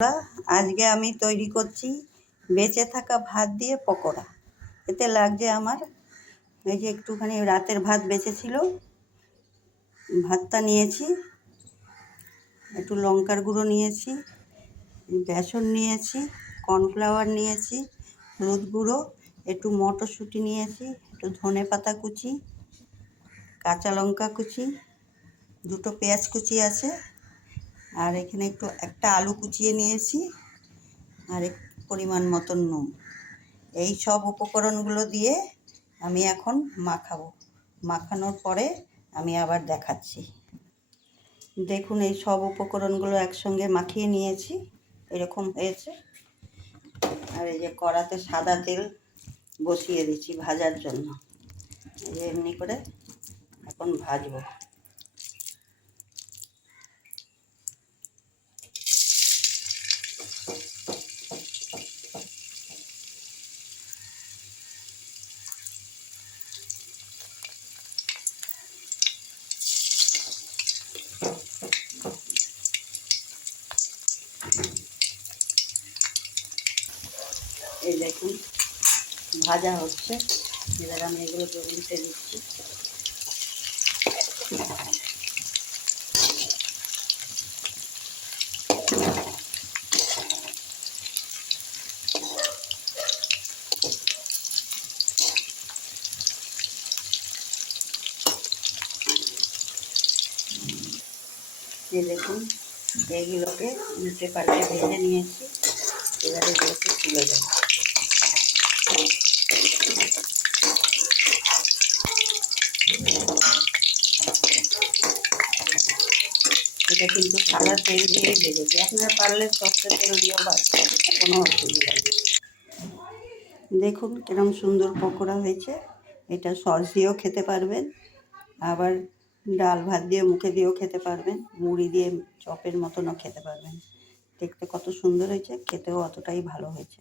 আজকে আমি তৈরি করছি বেঁচে থাকা ভাত দিয়ে পকোড়া। এতে লাগছে আমার এই যে একটুখানি রাতের ভাত বেঁচে ছিল, ভাতটা নিয়েছি, একটু লঙ্কার গুঁড়ো নিয়েছি, বেসন নিয়েছি, কর্নফ্লাওয়ার নিয়েছি, হলুদ গুঁড়ো, একটু মটরশুঁটি নিয়েছি, একটু ধনে পাতা কুচি, কাঁচা লঙ্কা কুচি, দুটো পেঁয়াজ কুচি আছে, আর এখানে একটা আলু কুচিয়ে নিয়েছি, আর পরিমাণ মতন নুন। এই সব উপকরণগুলো দিয়ে আমি এখন মাখাবো। মাখানোর পরে আমি আবার দেখাচ্ছি। দেখুন, এই সব উপকরণগুলো একসঙ্গে মাখিয়ে নিয়েছি, এরকম হয়েছে। আর এই যে কড়াতে সাদা তেল বসিয়ে দিচ্ছি ভাজার জন্য। এই যে এমনি করে এখন ভাজবো। এই দেখুন ভাজা হচ্ছে, এবার আমি এগুলোকে উল্টে দিচ্ছি। এই দেখুন এইগুলোকে উল্টে পাল্টে ভেজে নিয়েছি, এবার এগুলোকে তুলে দেব। এটা কিন্তু সাদা তেল দিয়েই ভেজেছি, আপনারা পারলে সর্ষের তেল দিয়েও ভাজতে, কোনো অসুবিধা নেই। দেখুন কিরম সুন্দর পকোড়া হয়েছে। এটা সস দিয়েও খেতে পারবেন, আবার ডাল ভাত দিয়ে মুখে দিয়েও খেতে পারবেন, মুড়ি দিয়ে চপের মতনও খেতে পারবেন। দেখতে কত সুন্দর হয়েছে, খেতেও অতটাই ভালো হয়েছে।